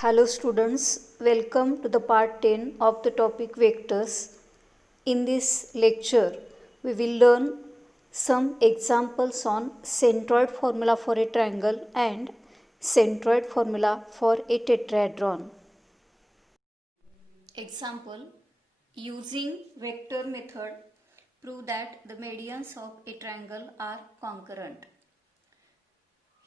Hello students, welcome to the part 10 of the topic vectors. In this lecture, we will learn some examples on centroid formula for a triangle and centroid formula for a tetrahedron. Example: using vector method, prove that the medians of a triangle are concurrent.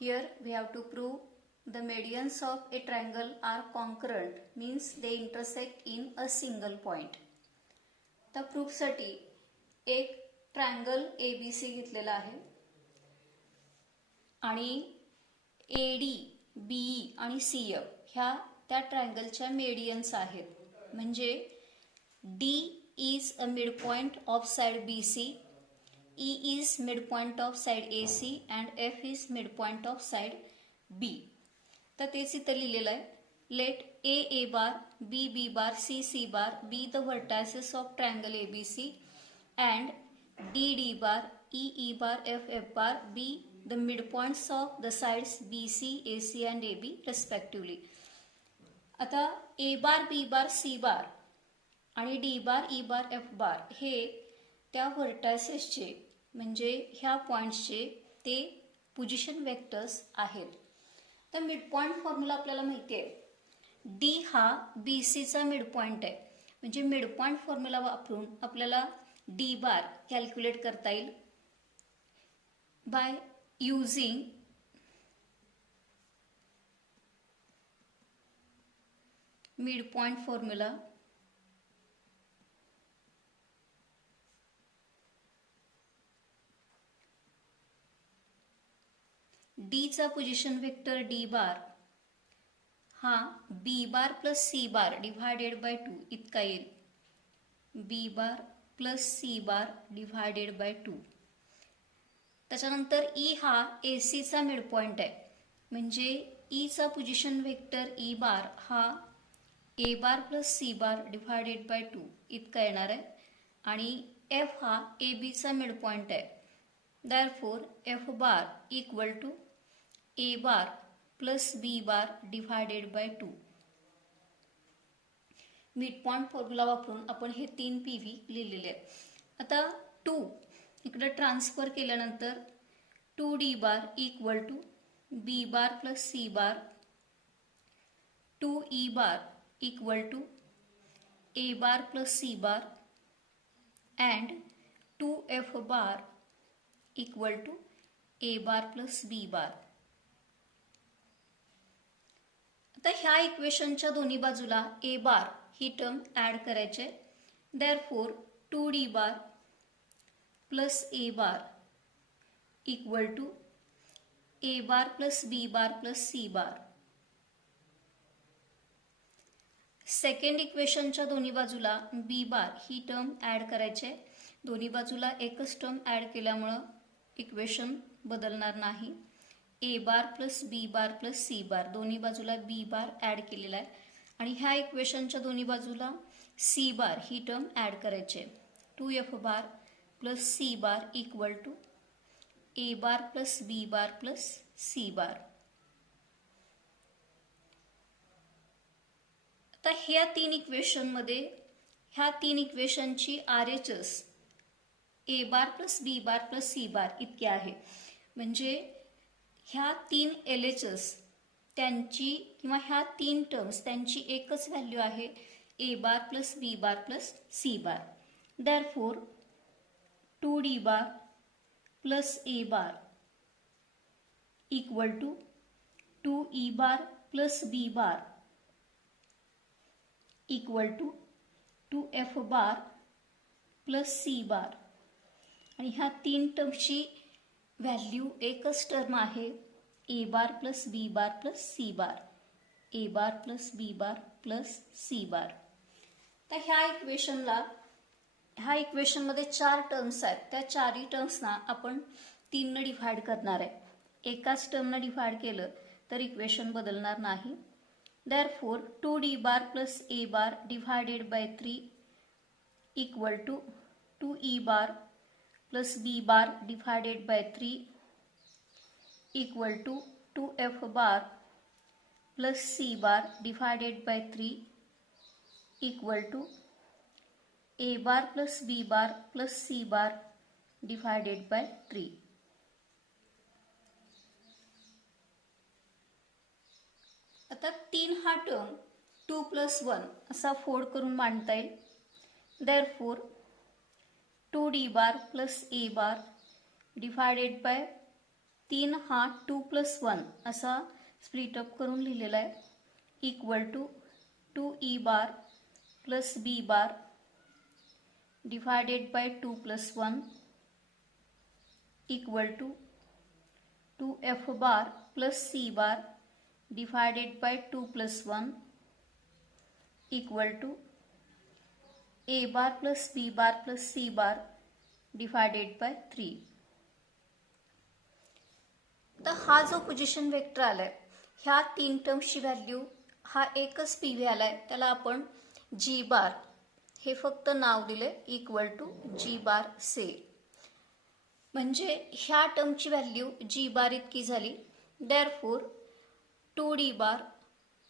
Here we have to prove the medians of a triangle are concurrent, means they intersect in a single point. त्या प्रूफसाठी एक triangle ABC घेतलेला आहे आणि AD, BE आणि CF ह्या त्या ट्रायंगलच्या मेडियन्स आहेत. म्हणजे D is a midpoint of side BC, E is midpoint of side AC and F is midpoint of side B. तर तेच इथं लिहिलेलं आहे. Let A bar, B bar, C bar be the vertices of triangle ABC and D bar, E bar, F bar be the midpoints of the sides BC, AC and AB respectively. आता A bar, B bar, C bar आणि D bar, E bar, F बार हे त्या व्हर्टायसेसचे म्हणजे ह्या पॉइंट्सचे ते position vectors आहेत. तर midpoint formula आपल्याला माहिती आहे. D हा BCचा मिडपॉइंट आहे. म्हणजे मिडपॉइंट फॉर्म्युला वापरून आपल्याला D बार कॅल्क्युलेट करता येईल by using midpoint formula. D चा पोझिशन वेक्टर D बार हा B bar plus C bar divided by 2 इतका येईल. B bar plus C bar divided by 2. त्याच्यानंतर E हा AC चा मिडपॉइंट आहे. म्हणजे E चा पोझिशन वेक्टर E बार हा A bar plus C bar divided by 2 इतका येणार आहे. आणि F हा AB चा मिडपॉइंट आहे. Therefore F bar equal to A bar plus B bar divided by 2. Midpoint formula वापरून आपण हे 3 PV लिहिलेले आहेत. आता 2 इकडे ट्रान्सफर केल्यानंतर 2D bar equal to B bar plus C bar, 2E bar equal to A bar plus C bar and 2F bar equal to A bar plus B bar. आता ह्या इक्वेशनच्या दोन्ही बाजूला A बार ही term add करायचे. Therefore 2D bar plus A bar equal to A bar plus B bar plus C bar. Second इक्वेशनच्या दोन्ही बाजूला B बार ही टर्म ऍड करायचे. दोन्ही बाजूला एकच टर्म ऍड केल्यामुळे इक्वेशन बदलणार नाही. A bar plus B bar plus C बार दोन्ही बाजूला B बार ऍड केलेला आहे. आणि ह्या इक्वेशनच्या दोन्ही बाजूला C बार ही टर्म ऍड करायचे. 2F bar plus C bar equal to A bar plus B bar plus C bar. आता ह्या 3 इक्वेशनमध्ये ह्या 3 इक्वेशनची RHS A bar plus B bar plus C bar इतके आहे. म्हणजे ह्या 3 LHS त्यांची किंवा ह्या 3 टर्म्स त्यांची एकच व्हॅल्यू आहे A bar plus B bar plus C bar. Therefore 2D bar plus A bar equal to 2E bar plus B bar equal to 2F bar plus C bar. आणि ह्या 3 टर्म्सची value एकच term आहे A bar plus B bar plus C bar, A bar plus B bar plus C bar. तर ह्या इक्वेशनमध्ये 4 terms आहेत. त्या 4ही टर्म्सना आपण 3 डिव्हाइड करणार आहे. एकाच टर्मनं डिव्हाइड केलं तर इक्वेशन बदलणार नाही. Therefore 2D bar plus A bar divided by 3 equal to 2E bar plus B bar divided by 3 equal to 2F bar plus C bar divided by 3 equal to A bar plus B bar plus C bar divided by 3. आता 3 हा term 2 plus 1 असा fold करून मांडता येईल. Therefore 2D bar plus A bar divided by 3 हा 2 plus 1 असा split up करून लिहिलेला आहे equal to 2E bar plus B bar divided by 2 plus 1 equal to 2F bar plus C bar divided by 2 plus 1 equal to A bar plus B bar plus C bar divided by 3. तर हा जो position vector आलाय ह्या 3 टर्म्सची value हा एकच PV आलाय त्याला आपण जी बार हे फक्त नाव दिले इक्वल टू जी बार से. म्हणजे ह्या टर्मची व्हॅल्यू जी बार इतकी झाली. Therefore 2D bar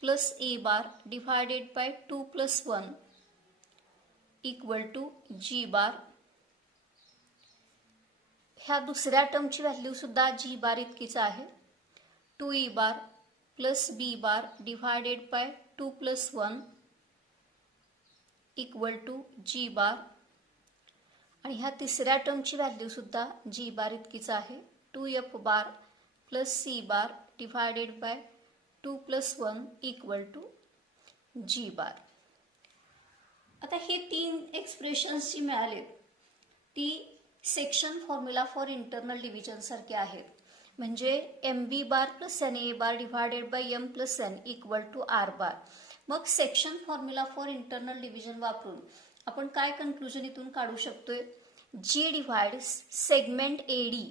plus A bar divided by 2 plus 1 equal to G bar. ह्या दुसऱ्या टर्मची व्हॅल्यू सुद्धा जी बार इतकीच आहे. 2E bar plus B bar divided by 2 plus 1 equal to G bar. आणि ह्या तिसऱ्या टर्मची व्हॅल्यू सुद्धा जी बार इतकीच आहे. 2F bar plus C bar divided by 2 plus 1 equal to G bar. आता हे 3 एक्सप्रेशन्स जी मिळाले ती section formula for internal division सारखे आहेत. म्हणजे MB bar plus NA bar divided by M plus N equal to R bar. मग section formula for internal division वापरून आपण काय कन्क्लुजन इथून काढू शकतोय. G divides segment AD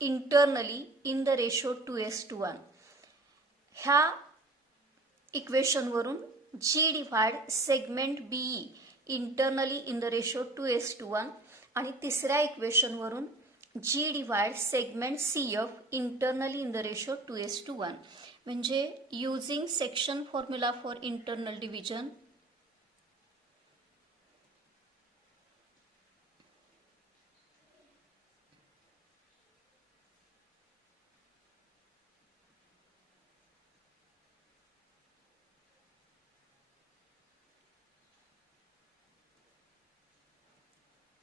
internally in the ratio 2:1. ह्या इक्वेशनवरून G divide segment BE internally in the ratio 2:1 आणि तिसऱ्या इक्वेशनवरून G divide segment CF internally in the ratio 2:1. म्हणजे using section formula for internal division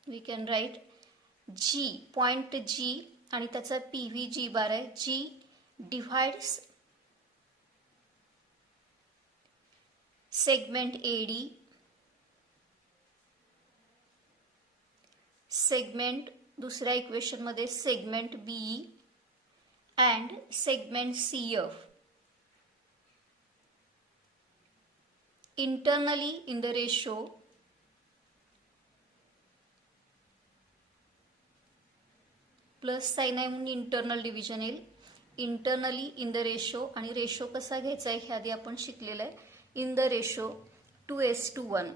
we can write G point G आणि त्याचा PV G बार आहे. G divides segment AD segment दुसऱ्या equation मध्ये segment BE and segment CF internally in the ratio plus sign आहे म्हणून internal division येईल. Internally in the ratio आणि ratio कसा घ्यायचा आहे हे आधी आपण शिकलेलं आहे. In the ratio 2:1.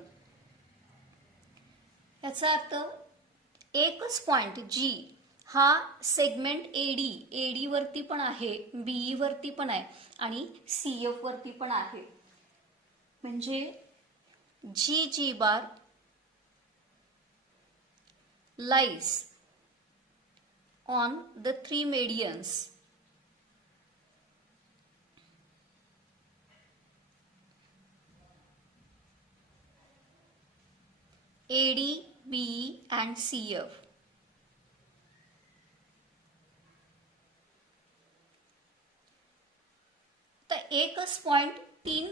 याचा अर्थ एकच पॉइंट G हा सेगमेंट AD वरती पण आहे, BE वरती पण आहे आणि CF वरती पण आहे. म्हणजे G bar lies on the 3 medians AD, BE and CF. तर एकच पॉइंट 3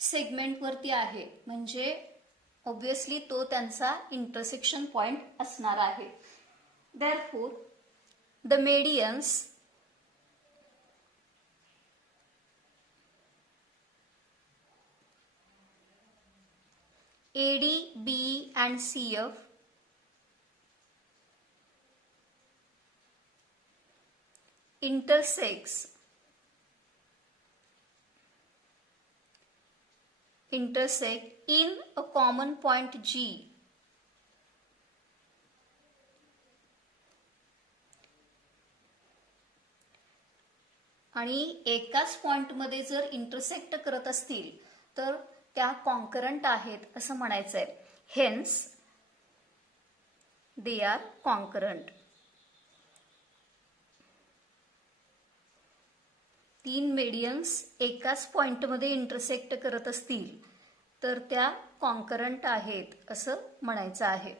सेगमेंट वरती आहे म्हणजे ऑब्वियसली तो त्यांचा इंटरसेक्शन पॉइंट असणार आहे. Therefore the medians AD, BE and CF intersect in a common point G आणि एकाच पॉइंटमध्ये जर इंटरसेक्ट करत असतील तर त्या कॉन्करंट आहेत असं म्हणायचं आहे. Hence they are concurrent. तीन मेडियन्स एकाच पॉइंटमध्ये इंटरसेक्ट करत असतील तर त्या कॉन्करंट आहेत असं म्हणायचं आहे.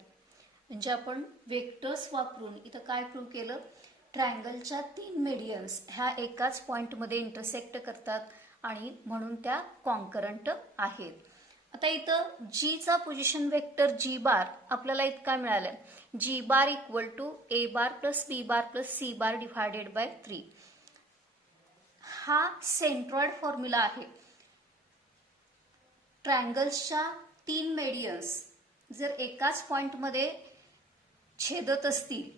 म्हणजे आपण वेक्टर्स वापरून इथं काय प्रूव्ह केलं, ट्रायंगलच्या तीन मेडियन्स ह्या एकाच पॉइंटमध्ये इंटरसेक्ट करतात आणि म्हणून त्या कॉन्करंट आहेत. आता इथं जीचा पोझिशन वेक्टर जी बार आपल्याला इथं काय मिळालं, G bar equal to A bar plus B bar plus C bar divided by 3. हा सेंट्रॉइड फॉर्म्युला आहे. ट्रायंगल्सच्या तीन मेडियन्स जर एकाच पॉइंटमध्ये छेदत असतील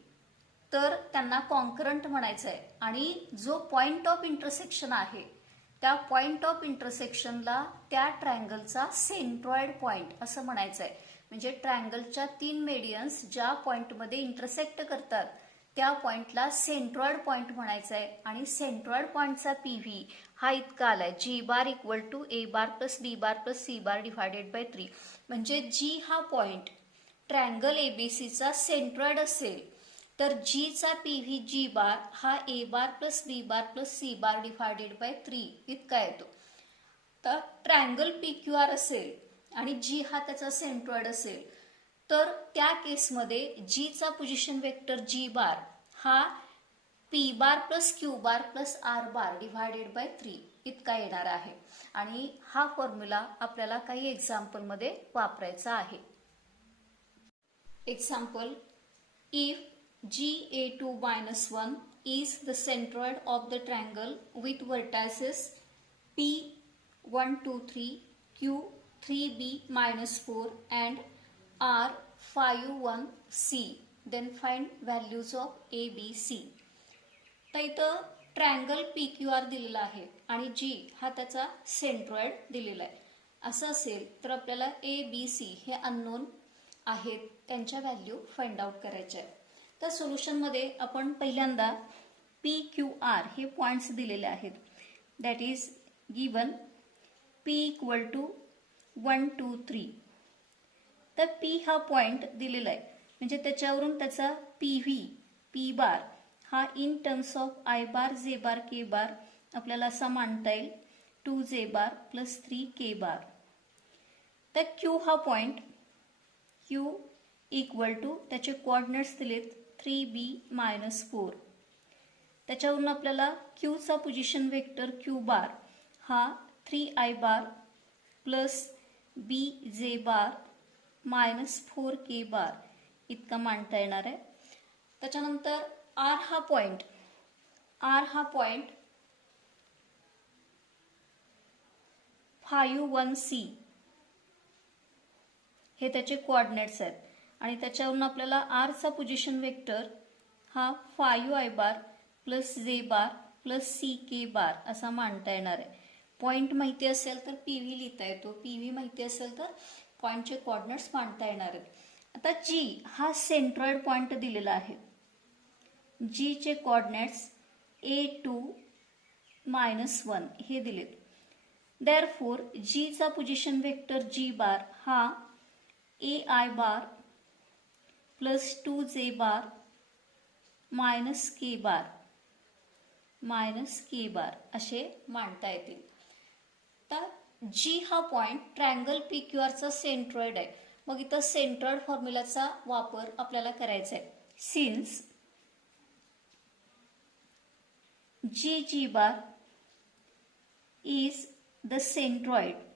तर त्यांना कॉन्करंट म्हणायचं आहे. आणि जो पॉइंट ऑफ इंटरसेक्शन आहे त्या पॉइंट ऑफ इंटरसेक्शनला त्या ट्रायंगलचा सेंट्रॉइड पॉइंट असं म्हणायचं आहे. म्हणजे ट्रायंगलच्या तीन मेडियन्स ज्या पॉइंटमध्ये इंटरसेक्ट करतात त्या पॉइंटला सेंट्रॉइड पॉइंट म्हणायचं आहे. आणि सेंट्रॉइड पॉइंटचा पीव्ही हा इतका आलाय, G bar equal to A bar plus B bar plus C bar divided by 3. म्हणजे जी हा पॉइंट ट्रायंगल एबीसीचा सेंट्रॉइड असेल तर जीचा पीव्ही जी बार हा A bar plus B bar plus C bar divided by 3 इतका येतो. तर ट्रायंगल पी क्यू आर असेल आणि जी हा त्याचा सेंट्रॉइड असेल तर त्या केसमध्ये जीचा पोझिशन वेक्टर जी बार हा P bar plus Q bar plus R bar divided by 3 इतका येणार आहे. आणि हा फॉर्म्युला आपल्याला काही एक्झाम्पलमध्ये वापरायचा आहे. Example, if GA2 minus 1 is the centroid of the triangle with vertices P1, 2, 3, Q3B minus 4 and R5, 1, C. Then find values of A, B, C. तर इथं ट्रायंगल PQR दिलेला आहे आणि G हा त्याचा सेंट्रॉइड दिलेला आहे. असं असेल तर आपल्याला ABC हे अननोन आहेत, त्यांच्या व्हॅल्यू फाइंड आउट करायच्या आहेत. तर सोल्युशनमध्ये आपण पहिल्यांदा PQR हे पॉइंट्स दिलेले आहेत. That is given P equal to 1, 2, 3. तर P हा पॉइंट दिलेला आहे म्हणजे त्याच्यावरून त्याचा PV P बार हा in terms of I bar J bar K बार आपल्याला असा मांडता येईल 2J बार प्लस 3K बार. तर Q हा पॉइंट Q इक्वल टू त्याचे कोऑर्डिनेट्स दिलेत 3B मायनस 4. त्याच्यावरून आपल्याला Qचा पोझिशन वेक्टर Q बार हा 3I bar plus BJ bar minus 4K bar इतका मांडता येणार आहे. त्याच्यानंतर R हा पॉइंट 5, 1C हे त्याचे कोऑर्डिनेट्स आहेत. आणि त्याच्यावरून आपल्याला आरचा पोझिशन वेक्टर हा 5I बार प्लस जे बार प्लस CK बार असा मांडता येणार आहे. पॉइंट माहिती असेल तर PV लिहिता येतो, PV माहिती असेल तर पॉइंटचे कोऑर्डिनेट्स मांडता येणार आहेत. आता G हा सेंट्रॉइड पॉइंट दिलेला आहे. G चे कोऑर्डिनेट्स A2 मायनस 1 हे दिलेत. देअरफॉर G चा पोझिशन वेक्टर G बार हा AI bar plus 2J bar minus K bar असे मांडता येतील. तर G हा पॉइंट ट्रायंगल PQRचा सेंट्रॉइड आहे. मग इथं सेंट्रॉइड फॉर्म्युलाचा वापर आपल्याला करायचा आहे. Since G bar is the centroid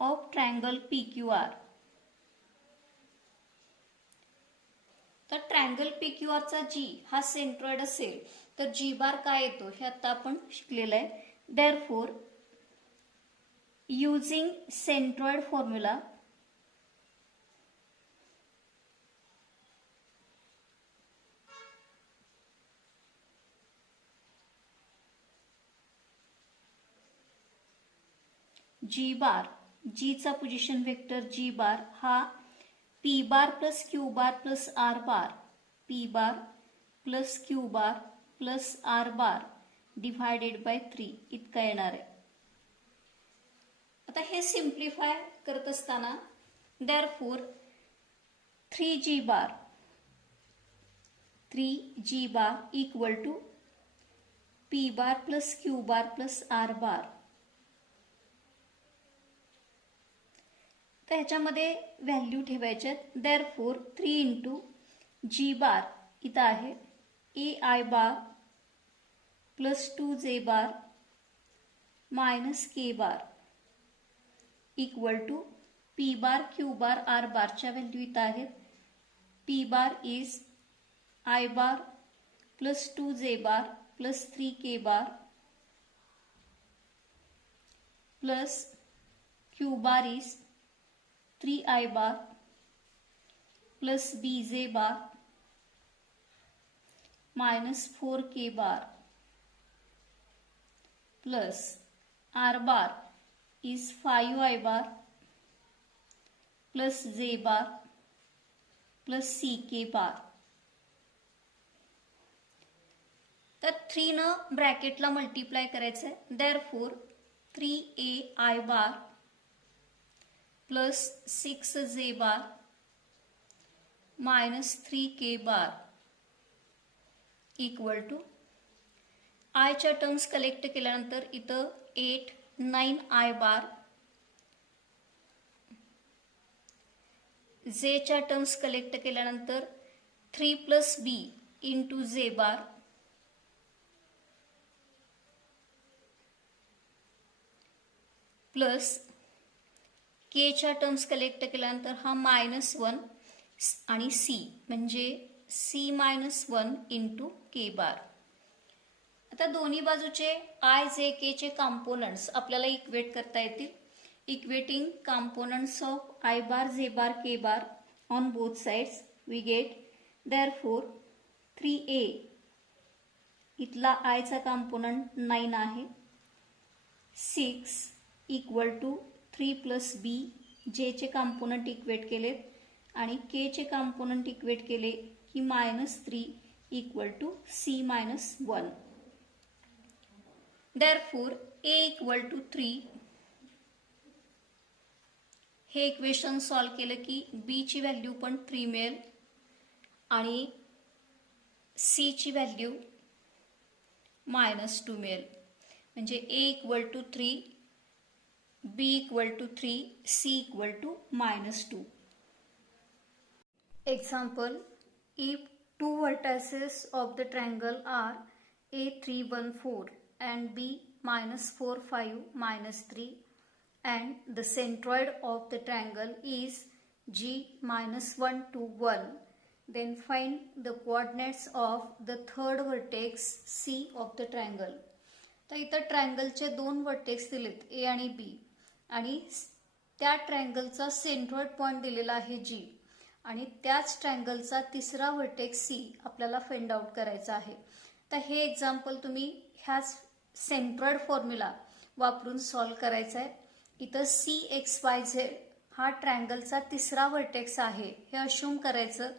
of triangle PQR. तर ट्रायंगल PQRचा G हा सेंट्रॉइड असेल तर G बार काय येतो हे आता आपण शिकलेलं आहे. Therefore using centroid formula G bar Gचा पोझिशन वेक्टर G बार हा P bar plus Q bar plus R bar, P bar plus Q bar plus R bar divided by 3 इतका येणार आहे. आता हे सिम्प्लिफाय करत असताना therefore 3g bar equal to P bar plus Q bar plus R bar. तर ह्याच्यामध्ये value ठेवायच्यात. देअरफॉर 3 इंटू जी बार इथं आहे A I bar plus 2j bar minus K bar equal to P bar Q bar R बारच्या value इथं आहेत. P bar is I bar plus 2j bar plus 3k bar plus Q bar is 3i bar plus bj bar minus 4k bar plus r bar is 5i bar plus j bar plus ck bar. तर 3 न ब्रॅकेटला multiply करायचं आहे. Therefore 3ai bar plus 6j bar minus 3k bar equal to आयच्या terms collect केल्यानंतर इथं 8 9i बार, जेच्या terms collect केल्यानंतर 3 प्लस b इंटू जे बार प्लस केच्या टर्म्स कलेक्ट केल्यानंतर हा -1 आणि सी म्हणजे C-1 इंटू के बार. आता दोन्ही बाजूचे आय जे के चे कॉम्पोनंट्स आपल्याला इक्वेट करता येतील. Equating components of I bar J bar K bar on both sides we get therefore 3a इथला आयचा कॉम्पोनंट 9 आहे. 6 इक्वल टू 3 प्लस बी जेचे कॉम्पोनंट इक्वेट केलेत आणि के चे कॉम्पोनंट इक्वेट केले की -3 equal to C-1. Therefore a equal to 3 हे इक्वेशन सॉल्व केलं की b ची व्हॅल्यू पण 3 मिळेल आणि c ची व्हॅल्यू -2 मिळेल. म्हणजे a equal to 3, b equal to 3, c equal to -2. Example, if two vertices of the triangle are A314 and B -4, 5, -3 and the centroid of the triangle is G -1, 2, 1, then find the coordinates of the third vertex C of the triangle. तर इथं ट्रायंगलचे 2 vertex दिलेत ए आणि बी आणि त्या ट्रायंगलचा centroid point दिलेला आहे जी आणि त्याच ट्रायंगलचा तिसरा वर्टेक्स सी आपल्याला फाइंड आउट करायचा आहे. तर हे एक्झाम्पल तुम्ही ह्याच सेंट्रॉइड फॉर्म्युला वापरून सॉल्व करायचं आहे. इथं CXYZ हा ट्रायंगलचा तिसरा वर्टेक्स आहे हे अश्यूम करायचं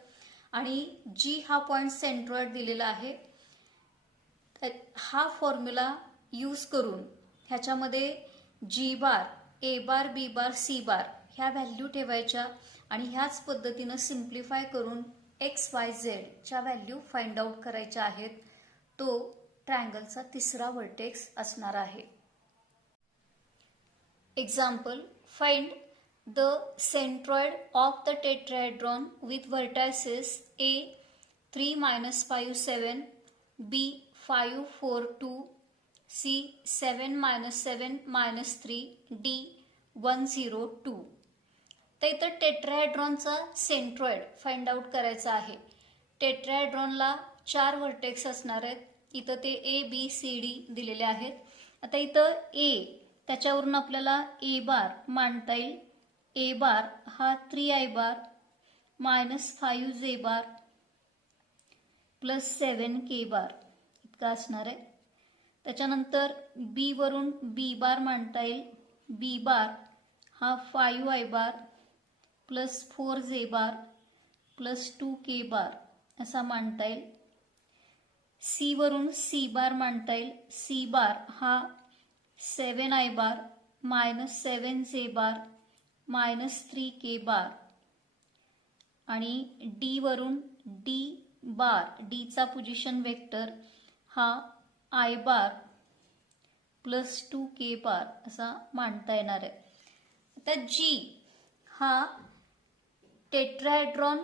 आणि जी हा पॉइंट सेंट्रॉइड दिलेला आहे. हा फॉर्म्युला यूज करून ह्याच्यामध्ये जी बार ए बार बी बार सी बार ह्या व्हॅल्यू ठेवायच्या आणि ह्याच पद्धतीनं सिम्प्लिफाय करून XYZ च्या व्हॅल्यू फाइंड आउट करायच्या आहेत. तो ट्रायंगलचा तिसरा वर्टेक्स असणार आहे. Example, find the centroid of the tetrahedron with vertices A 3, -5, 7, B 5, 4, 2, C 7, -7, -3, D 1, 0, 2. तर इथं टेट्राहेड्रॉनचा सेंट्रॉइड फाइंड आउट करायचा आहे. टेट्राहेड्रॉनला 4 व्हर्टेक्स असणार आहेत. इथं ते ABCD दिलेले आहेत. आता इथं A त्याच्यावरून आपल्याला A बार मांडता येईल. A बार हा 3i बार -5j बार प्लस 7k बार इतका असणार आहे. त्याच्यानंतर B वरून B बार मांडता येईल. B बार हा 5i bar plus 4 J bar plus 2 K बार असा मांडता येईल. सी वरून सी बार मांडता येईल. सी बार हा 7 आय बार मायनस 7 जे बार मायनस 3 के बार आणि डी वरून डी बार डीचा पोझिशन वेक्टर हा आय बार प्लस 2 के बार असा मांडता येणार आहे. आता जी हा टेट्राहेड्रॉन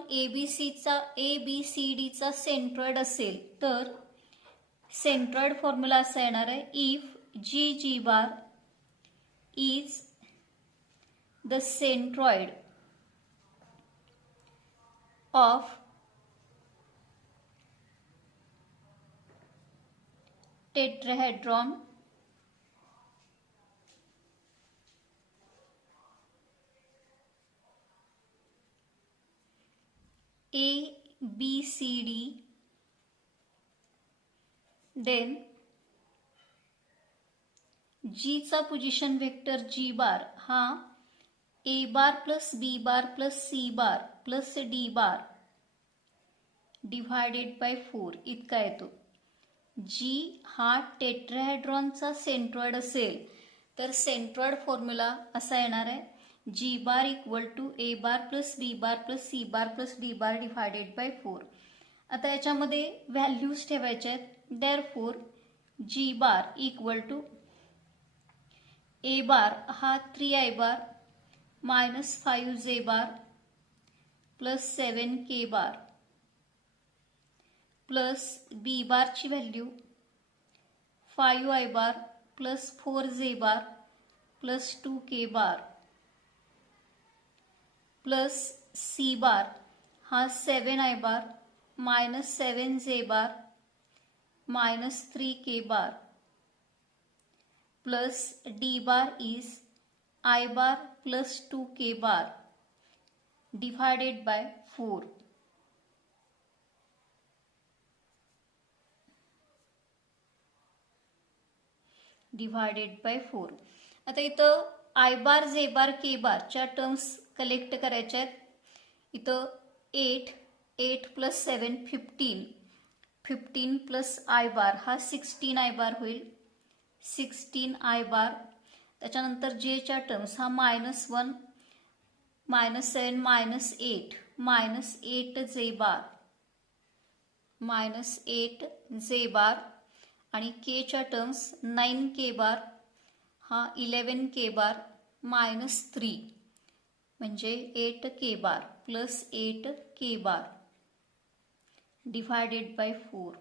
ABCDचा सेंट्रॉइड असेल तर सेंट्रॉइड फॉर्म्युला असा येणार आहे. If G bar is the centroid of tetrahedron ABCD, then G चा पोझिशन वेक्टर G बार हा A bar plus B bar plus C bar plus D bar divided by 4 इतका येतो. G हा टेट्राहेड्रॉनचा centroid असेल तर सेंट्रॉइड फॉर्म्युला असा येणार आहे. G bar equal to A bar plus B bar plus C bar plus D bar divided by 4. आता याच्यामध्ये व्हॅल्यूज ठेवायच्या आहेत. Therefore G bar equal to A bar हा 3 I bar minus 5 J bar plus 7 K bar plus B बारची value 5 I bar plus 4 J bar plus 2 K bar plus C bar हा 7 I bar minus 7 जे बार minus 3 K bar plus D bar is I bar plus 2 K bar divided by 4. Divided by 4. आता इथं I bar J bar के बारच्या terms collect करायच्या आहेत. इथं 8 plus 7 15 plus I बार हा 16 I बार होईल. 16 I बार. त्याच्यानंतर जेच्या टर्म्स हा -1 -7 -8 -8 जे बार -8 जे बार आणि केच्या टर्म्स 9 के बार हा 11 के बार -3 म्हणजे 8 K bar plus 8 K bar divided by 4.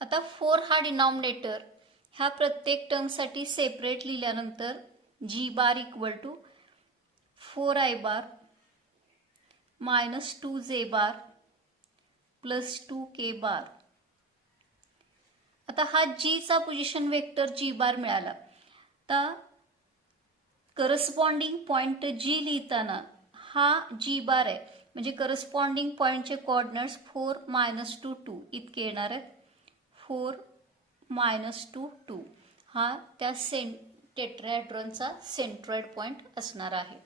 आता 4 हा डिनॉमिनेटर ह्या प्रत्येक टर्मसाठी सेपरेट लिहिल्यानंतर G bar equal to 4 I bar minus 2 J bar plus 2 K बार. आता हा G चा पोझिशन वेक्टर G बार मिळाला. आता करस्पॉन्डिंग पॉइंट G लिहिताना हा G बार आहे म्हणजे करस्पॉन्डिंग पॉइंटचे कोऑर्डिनेट्स 4 -2 2 इतके येणार आहेत. 4 -2 2 हा त्या टेट्राहेड्रॉनचा सेंट्रॉइड पॉइंट असणार आहे.